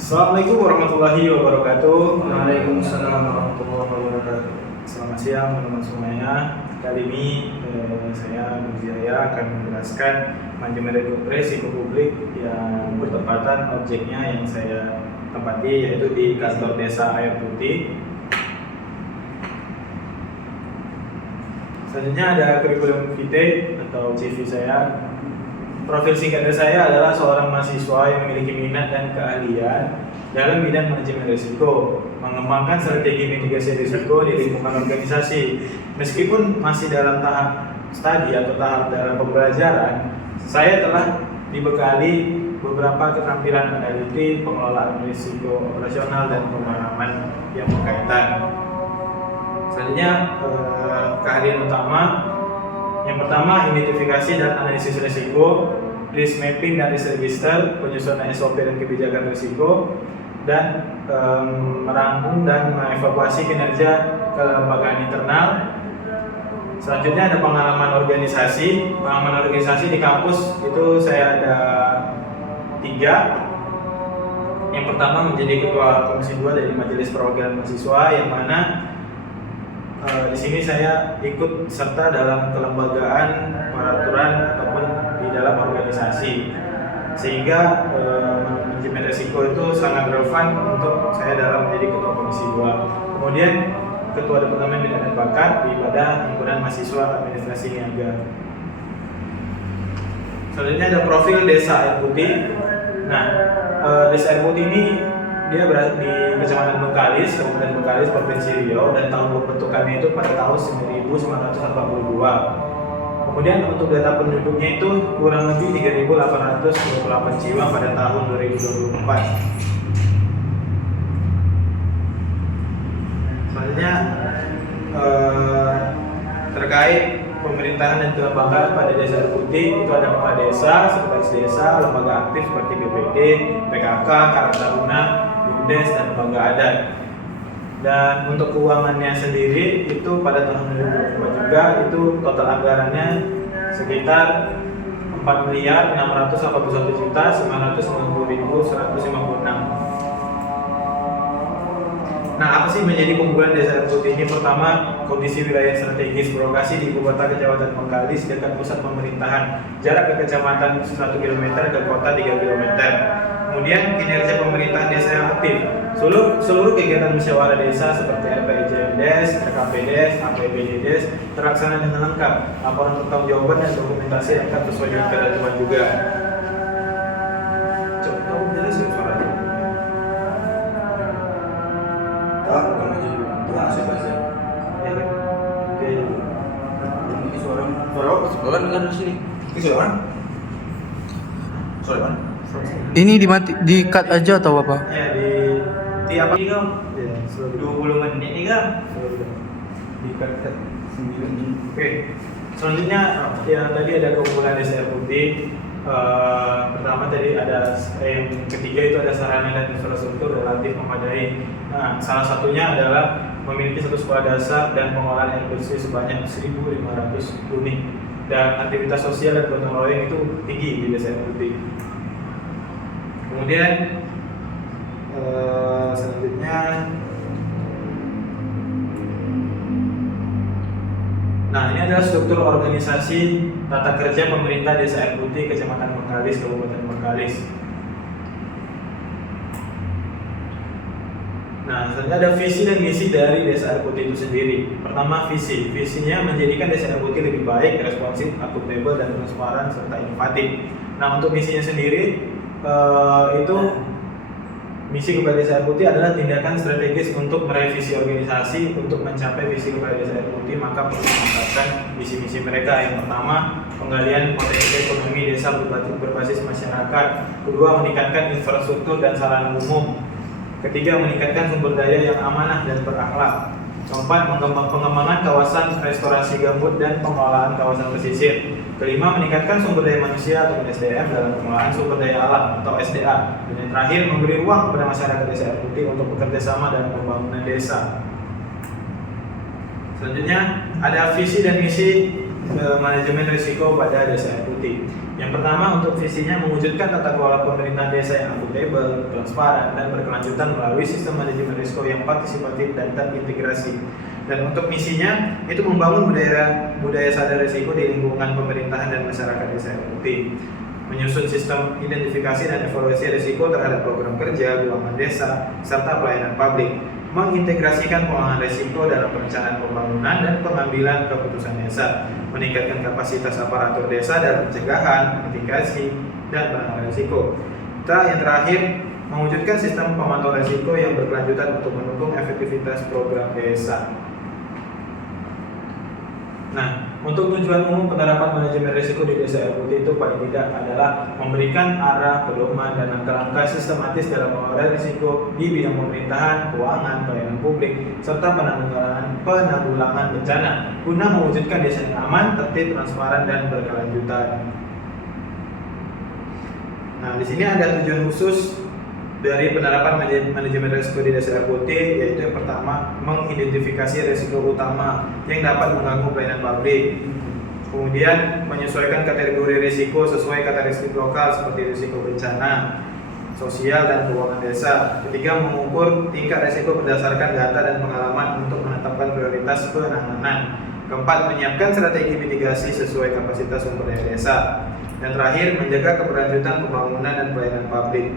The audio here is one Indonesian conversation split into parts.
Assalamualaikum warahmatullahi wabarakatuh. Waalaikumsalam warahmatullahi wabarakatuh. Selamat siang teman-teman semuanya. Kali ini saya Nurjaya akan menjelaskan manajemen risiko publik yang bertepatan objeknya yang saya tempati, yaitu di kantor desa Air Putih. Selanjutnya ada kurikulum vitae atau CV saya. Profil singkat dari saya adalah seorang mahasiswa yang memiliki minat dan keahlian dalam bidang manajemen risiko, mengembangkan strategi mitigasi risiko di lingkungan organisasi. Meskipun masih dalam tahap studi atau tahap dalam pembelajaran, saya telah dibekali beberapa keterampilan analitik, pengelolaan risiko operasional, dan pemahaman yang berkaitan. Selanjutnya, keahlian utama. Yang pertama, identifikasi dan analisis risiko, risk mapping dan risk register, penyusunan SOP dan kebijakan risiko, dan merangkum dan mengevaluasi kinerja kelembagaan internal. Selanjutnya ada pengalaman organisasi. Pengalaman organisasi di kampus itu saya ada 3. Yang pertama menjadi ketua komisi 2 dari Majelis Perwakilan Mahasiswa, yang mana di sini saya ikut serta dalam kelembagaan, peraturan ataupun di dalam organisasi, sehingga manajemen risiko itu sangat relevan untuk saya dalam menjadi ketua komisi 2. Kemudian ketua departemen minat dan bakat di pada himpunan mahasiswa administrasi niaga. Selanjutnya ada profil desa Air Putih. Nah, desa Air Putih ini dia berada di Kecamatan Bengkalis, Kabupaten Bengkalis, Provinsi Riau, dan tahun pembentukannya itu pada tahun 1942. Kemudian untuk data penduduknya itu kurang lebih 3.828 jiwa pada tahun 2024. Selanjutnya terkait pemerintahan dan kelembagaan pada desa Air Putih itu ada kepala desa, sekretaris desa, lembaga aktif seperti BPD, PKK, Karang Taruna, BUMDes, dan lembaga adat. Dan untuk keuangannya sendiri itu pada tahun 2024 juga itu total anggarannya sekitar 4.681.990.156. Nah, apa sih menjadi keunggulan desa Air Putih ini? Pertama, kondisi wilayah strategis berlokasi di ibu kota Kecamatan Bengkalis dekat pusat pemerintahan. Jarak ke kecamatan 1 km, ke kota 3 km. Kemudian kinerja pemerintahan desa yang aktif. Seluruh kegiatan musyawarah desa seperti RPJMdes, RKPdes, APBDdes terlaksana dengan lengkap. Laporan pertanggungjawaban dan dokumentasi lengkap sesuai dengan ketentuan juga. Coba jelas ya suaranya. Suara dengar di sini. Ini di cut aja atau apa? Ya, di apa? Ini kan Ya, 20 menit nih kan. di cut 9. Oke. Selanjutnya yang tadi ada keunggulan desa Air Putih. Pertama tadi ada yang ketiga itu ada sarana dan infrastruktur relatif memadai. Nah, salah satunya adalah memiliki satu sekolah dasar dan pengolahan air bersih sebanyak 1.500 unit, dan aktivitas sosial dan gotong royong itu tinggi di desa Air Putih. Kemudian selanjutnya, nah ini adalah struktur organisasi tata kerja pemerintah desa Air Putih, Kecamatan Bengkalis, Kabupaten Bengkalis. Nah, selanjutnya ada visi dan misi dari desa Air Putih itu sendiri. Pertama, visinya menjadikan desa Air Putih lebih baik, responsif, akuntabel, dan transparan serta inovatif. Nah, untuk misinya sendiri itu misi kepada desa Air Putih adalah tindakan strategis untuk merevisi organisasi untuk mencapai visi kepada desa Air Putih, maka perlu menetapkan misi-misi mereka. Yang pertama, penggalian potensi ekonomi desa berbasis masyarakat. Kedua, meningkatkan infrastruktur dan sarana umum. Ketiga, meningkatkan sumber daya yang amanah dan berakhlak. Keempat, pengembangan kawasan restorasi gambut dan pengelolaan kawasan pesisir. Kelima, meningkatkan sumber daya manusia atau SDM dalam pengelolaan sumber daya alam atau SDA. Dan yang terakhir, memberi ruang kepada masyarakat desa Air Putih untuk bekerja sama dalam pembangunan desa. Selanjutnya ada visi dan misi manajemen risiko pada desa air putih. Yang pertama, untuk visinya mewujudkan tata kelola pemerintahan desa yang akuntabel, transparan, dan berkelanjutan melalui sistem manajemen risiko yang partisipatif dan terintegrasi. Dan untuk misinya itu membangun budaya sadar risiko di lingkungan pemerintahan dan masyarakat desa air putih, menyusun sistem identifikasi dan evaluasi risiko terhadap program kerja, keuangan desa, serta pelayanan publik, mengintegrasikan pengelolaan risiko dalam perencanaan pembangunan dan pengambilan keputusan desa, meningkatkan kapasitas aparatur desa dalam pencegahan, mitigasi, dan penanganan risiko. Yang terakhir, mewujudkan sistem pemantauan risiko yang berkelanjutan untuk mendukung efektivitas program desa. Nah, untuk tujuan umum penerapan manajemen risiko di desa air putih itu paling tidak adalah memberikan arah, pedoman, dan langkah-langkah sistematis dalam mengelola risiko di bidang pemerintahan, keuangan, pelayanan publik, serta penanggulangan bencana guna mewujudkan desa yang aman, tertib, transparan, dan berkelanjutan. Nah, di sini ada tujuan khusus dari penerapan manajemen risiko di desa air putih, yaitu yang pertama, mengidentifikasi risiko utama yang dapat mengganggu pelayanan publik. Kemudian menyesuaikan kategori risiko sesuai karakteristik lokal seperti risiko bencana, sosial, dan keuangan desa. Ketiga, mengukur tingkat risiko berdasarkan data dan pengalaman untuk menetapkan prioritas penanganan. Keempat, menyiapkan strategi mitigasi sesuai kapasitas sumber daya desa. Dan terakhir, menjaga keberlanjutan pembangunan dan pelayanan publik.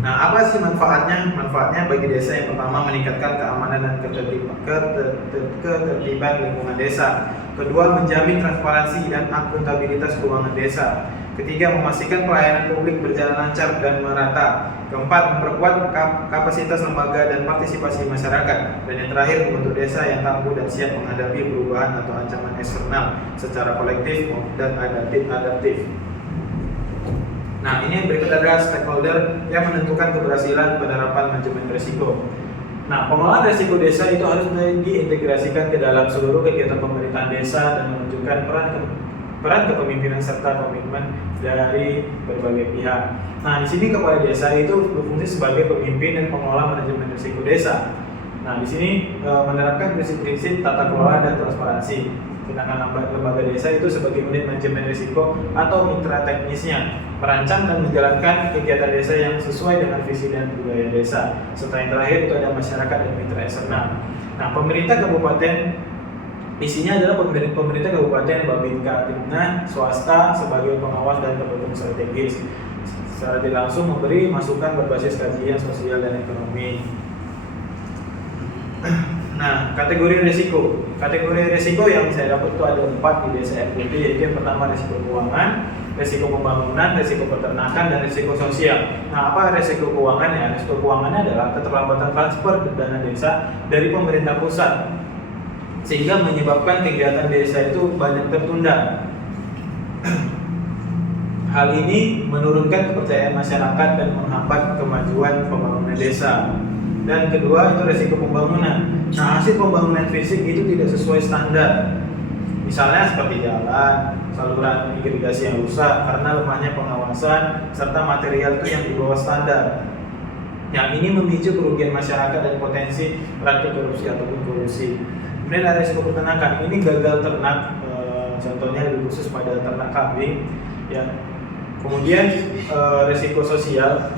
Nah, apa sih manfaatnya? Manfaatnya bagi desa yang pertama, meningkatkan keamanan dan ketertiban lingkungan desa. Kedua, menjamin transparansi dan akuntabilitas keuangan desa. Ketiga, memastikan pelayanan publik berjalan lancar dan merata. Keempat, memperkuat kapasitas lembaga dan partisipasi masyarakat. Dan yang terakhir, membentuk desa yang tangguh dan siap menghadapi perubahan atau ancaman eksternal secara kolektif dan adaptif. Nah, ini yang berikut adalah stakeholder yang menentukan keberhasilan penerapan manajemen risiko. Nah, pengelolaan risiko desa itu harus diintegrasikan ke dalam seluruh kegiatan pemerintahan desa dan menunjukkan peran kepemimpinan serta komitmen dari berbagai pihak. Nah, di sini kepala desa itu berfungsi sebagai pemimpin dan pengelola manajemen risiko desa. Nah, di sini menerapkan prinsip-prinsip tata kelola dan transparansi. Sedangkan lembaga desa itu sebagai unit manajemen risiko atau mitra teknisnya, merancang dan menjalankan kegiatan desa yang sesuai dengan visi dan budaya desa. Serta yang terakhir itu ada masyarakat dan mitra eksternal. Nah, pemerintah kabupaten isinya adalah pemerintah kabupaten, Babinka, Timna, swasta sebagai pengawas dan pendukung strategis. Secara tidak langsung memberi masukan berbasis kajian sosial dan ekonomi. Nah, kategori risiko. Kategori risiko yang saya dapat itu ada 4 di desa air putih, yaitu yang pertama risiko keuangan, risiko pembangunan, risiko peternakan, dan risiko sosial. Nah, apa risiko keuangannya? Risiko keuangannya adalah keterlambatan transfer dana desa dari pemerintah pusat, sehingga menyebabkan kegiatan desa itu banyak tertunda. Hal ini menurunkan kepercayaan masyarakat dan menghambat kemajuan pembangunan desa. Dan kedua itu risiko pembangunan. Nah, hasil pembangunan fisik itu tidak sesuai standar. Misalnya seperti jalan, saluran irigasi yang rusak karena lemahnya pengawasan, serta material itu yang di bawah standar. Yang ini memicu kerugian masyarakat dan potensi praktik korupsi ataupun kolusi. Kemudian ada risiko peternakan. Ini gagal ternak, contohnya lebih khusus pada ternak kambing. Ya. Kemudian risiko sosial.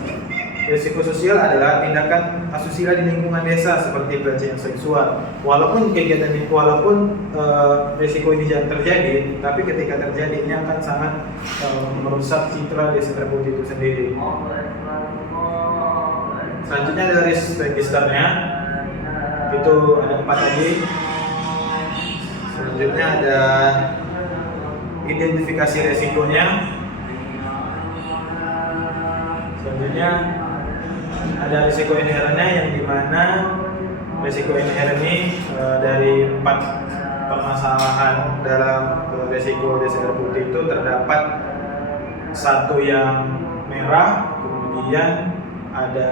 Risiko sosial adalah tindakan asusila di lingkungan desa seperti pelecehan seksual. Walaupun risiko ini jangan terjadi, tapi ketika terjadi ini akan sangat merusak citra desa air putih itu sendiri. Selanjutnya ada risk registernya, itu ada 4 tadi. Selanjutnya ada identifikasi resikonya. Selanjutnya ada risiko inherennya, yang dimana risiko inheren ini dari 4 permasalahan dalam risiko desa air putih itu terdapat 1 yang merah, kemudian ada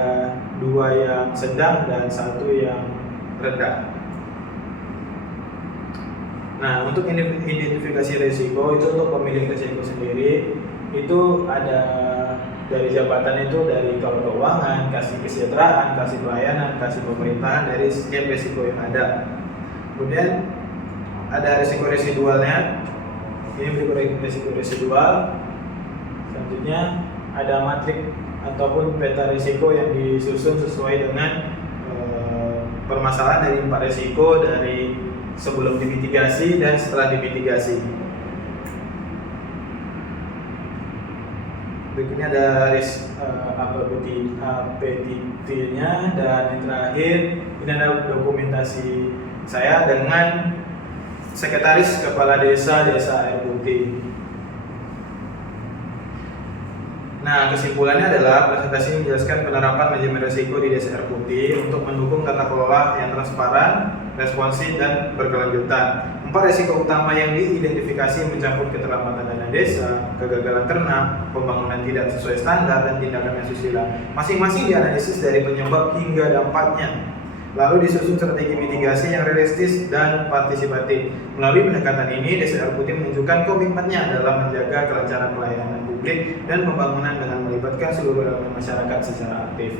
2 yang sedang dan 1 yang rendah. Nah, untuk identifikasi risiko itu untuk pemilik risiko sendiri itu ada dari jabatan itu, dari kalau keuangan, kasih kesejahteraan, kasih pelayanan, kasih pemerintahan, dari setiap risiko yang ada. Kemudian ada risiko residualnya. Ini berikut risiko residual. Selanjutnya ada matrik ataupun peta risiko yang disusun sesuai dengan permasalahan dari 4 risiko dari sebelum dimitigasi dan setelah dimitigasi. Berikutnya ada APTT-nya, dan yang terakhir ini ada dokumentasi saya dengan Sekretaris Kepala Desa Air Putih. Nah, kesimpulannya adalah presentasi menjelaskan penerapan manajemen risiko di Desa Air Putih untuk mendukung tata kelola yang transparan, responsif, dan berkelanjutan. 4 risiko utama yang diidentifikasi mencakup keterlambatan dana desa, kegagalan ternak, pembangunan tidak sesuai standar, dan tindakan asusila. Masing-masing dianalisis dari penyebab hingga dampaknya. Lalu disusun strategi mitigasi yang realistis dan partisipatif. Melalui pendekatan ini, Desa Air Putih menunjukkan komitmennya dalam menjaga kelancaran pelayanan publik dan pembangunan dengan melibatkan seluruh elemen masyarakat secara aktif.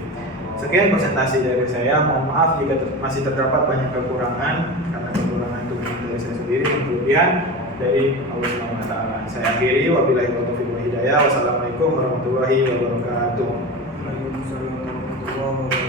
Sekian presentasi dari saya. Mohon maaf jika masih terdapat banyak kekurangan, karena kekurangan itu dari saya sendiri dan kelebihan dari Allah Subhanahu wa taala. Saya akhiri, wabillahi taufiq wal hidayah. Wassalamualaikum warahmatullahi wabarakatuh. Waalaikumsalam warahmatullahi wabarakatuh.